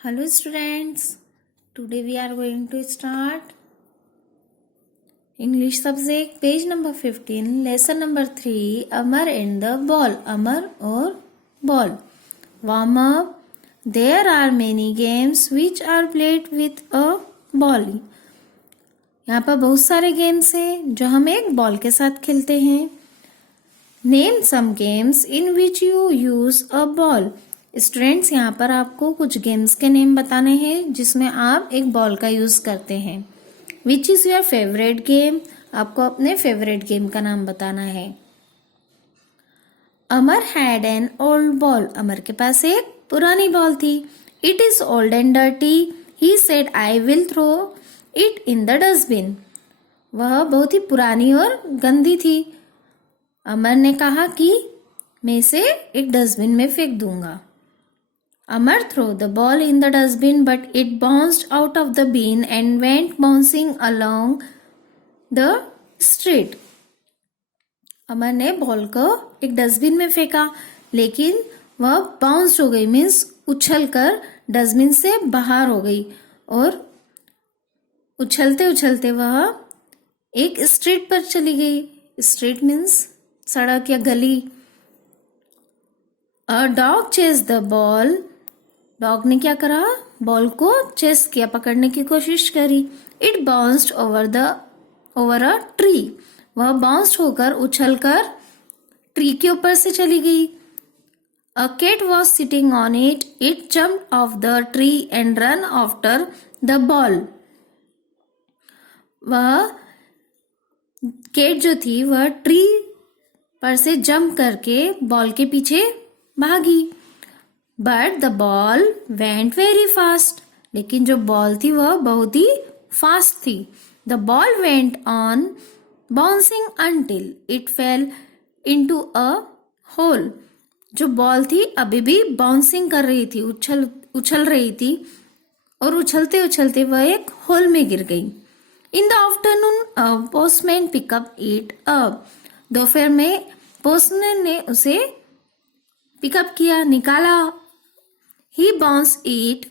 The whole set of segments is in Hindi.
Hello students, today we are going to start English subject page number 15 lesson number 3 Amar and the ball. Amar or ball. Warm up. There are many games which are played with a ball. यहाँ पर बहुत सारे गेम्स हैं जो हम एक बॉल के साथ खेलते हैं. Name some games in which you use a ball. Students यहाँ पर आपको कुछ गेम्स के नेम बताने हैं जिसमें आप एक बॉल का यूज करते हैं. Which is your favourite game. आपको अपने फेवरेट गेम का नाम बताना है. Amar had an old ball. Amar के पास एक पुरानी बॉल थी. It is old and dirty. He said I will throw it in the dustbin. वह बहुत ही पुरानी और गंदी थी. अमर ने कहा कि मैं इसे एक डस्टबिन में फेंक दूंगा. Amar threw the ball in the dustbin, but it bounced out of the bin and went bouncing along the street. अमर ने बॉल को एक डस्टबिन में फेंका, लेकिन वह बाउंस हो गई, मीन्स उछलकर डस्टबिन से बाहर हो गई और उछलते उछलते वह एक स्ट्रीट पर चली गई. स्ट्रीट मीन्स सड़क या गली. A dog chased the ball. Dog ने क्या करा, बॉल को चेस किया, पकड़ने की कोशिश करी. It bounced over a tree. वह बाउंस्ड होकर उछलकर ट्री के ऊपर से चली गई. A cat was sitting on it. It jumped off the tree and run after the ball. वह कैट जो थी वह ट्री पर से जंप करके बॉल के पीछे भागी. But the ball went very fast. लेकिन जो बॉल थी वह बहुत ही फास्ट थी. The ball went on bouncing until it fell into a hole. जो बॉल थी अभी भी बाउंसिंग कर रही थी, उछल रही थी और उछलते उछलते वह एक होल में गिर गई. In the afternoon postman pickup it up. दोपहर में पोस्टमैन ने उसे पिकअप किया, निकाला. He bounced it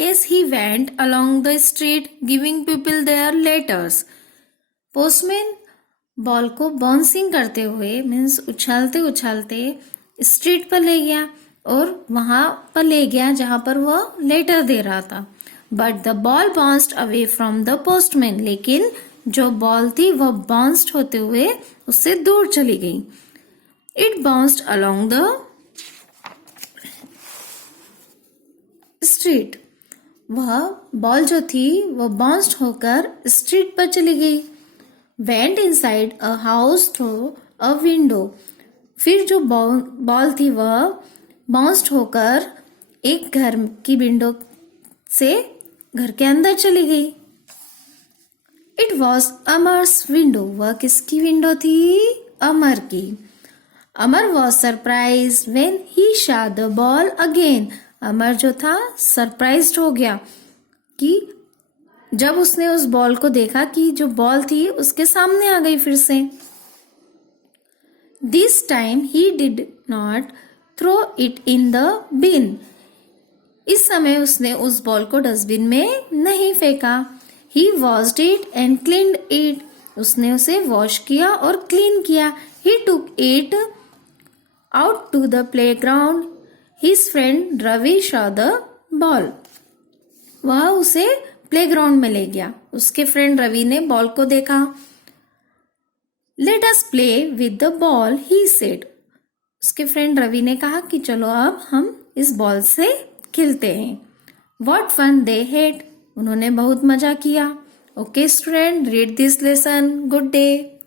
as he went along the street, giving people their letters. Postman ball को बाउंसिंग करते हुए मीन्स उछलते उछलते स्ट्रीट पर ले गया और वहां पर ले गया जहां पर वह लेटर दे रहा था. But the ball bounced away from the postman. लेकिन जो बॉल थी वह बाउंस्ड होते हुए उससे दूर चली गई. It bounced along the street. वह बॉल जो थी वह बाउंस्ड होकर स्ट्रीट पर चली गई. Went inside a house through a window. फिर जो बॉल थी वह बाउंस्ड होकर एक घर की विंडो से घर के अंदर चली गई. It was Amar's window. वह किसकी विंडो थी, अमर की. Amar was surprise when he saw the ball again. Amar जो था सरप्राइज्ड हो गया कि जब उसने उस बॉल को देखा कि जो बॉल थी उसके सामने आ गई फिर से. This time he did not throw it in the bin. इस समय उसने उस बॉल को डस्टबिन में नहीं फेंका. He washed it and cleaned it. उसने उसे वॉश किया और क्लीन किया. He took it out to the playground. His friend Ravi saw the ball. वह उसे प्लेग्राउंड में ले गया. उसके फ्रेंड रवि ने बॉल को देखा. Let us play with the ball, he said. उसके फ्रेंड रवि ने कहा कि चलो अब हम इस बॉल से खेलते हैं. What fun they had. उन्होंने बहुत मजा किया. Okay student, read this lesson. Good day.